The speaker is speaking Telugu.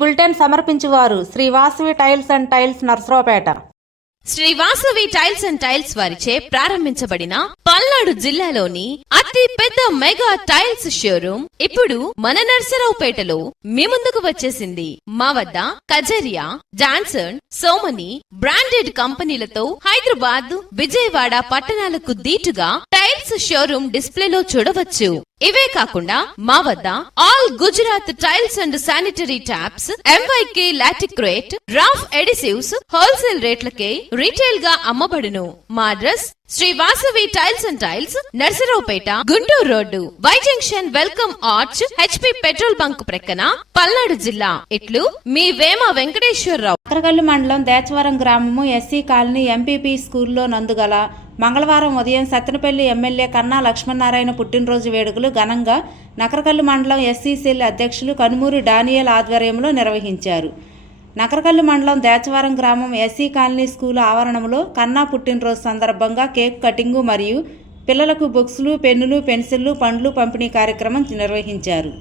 బులెటిన్ సమర్పించువారు Sri Vasavi tiles and tiles Narasaraopet. Sri Vasavi tiles and tiles వారిచే ప్రారంభించబడిన పల్నాడు జిల్లాలోని అతి పెద్ద మెగా టైల్స్ షోరూమ్ ఇప్పుడు మన నర్సరావుపేటలో మీ ముందుకు వచ్చేసింది. మా వద్ద కజరియా, జాన్సన్, సోమని బ్రాండెడ్ కంపెనీలతో హైదరాబాద్, విజయవాడ పట్టణాలకు దీటుగా టైల్స్ షోరూమ్ డిస్ప్లేలో చూడవచ్చు. ఇవే కాకుండా మా వద్ద all Gujarat tiles and sanitary taps, MYK Laticrete, Roff adhesives wholesale రేట్లకే రీటైల్ గా అమ్మబడును. మా address Sri Vasavi tiles and tiles, Narasaraopet, Guntur road, Y junction, welcome arch, HP petrol bunk ప్రక్కన, పల్నాడు జిల్లా. ఇట్లు మీ వేమ వెంకటేశ్వరరావు. నకరకల్లు మండలం దేచవరం గ్రామము SC కాలనీ MPP స్కూల్లో నందుగల మంగళవారం ఉదయం సత్తెనపల్లి ఎమ్మెల్యే కన్నా లక్ష్మీనారాయణ పుట్టినరోజు వేడుకలు ఘనంగా నకరకల్లు మండలం SC సెల్ అధ్యక్షులు కనుమూరి డానియల్ ఆధ్వర్యంలో నిర్వహించారు. నకరకల్లు మండలం దేచవరం గ్రామం SC కాలనీ స్కూల్ ఆవరణంలో కన్నా పుట్టినరోజు సందర్భంగా కేక్ కటింగు మరియు పిల్లలకు బుక్స్లు, పెన్నులు, పెన్సిళ్లు, పండ్లు పంపిణీ కార్యక్రమం నిర్వహించారు.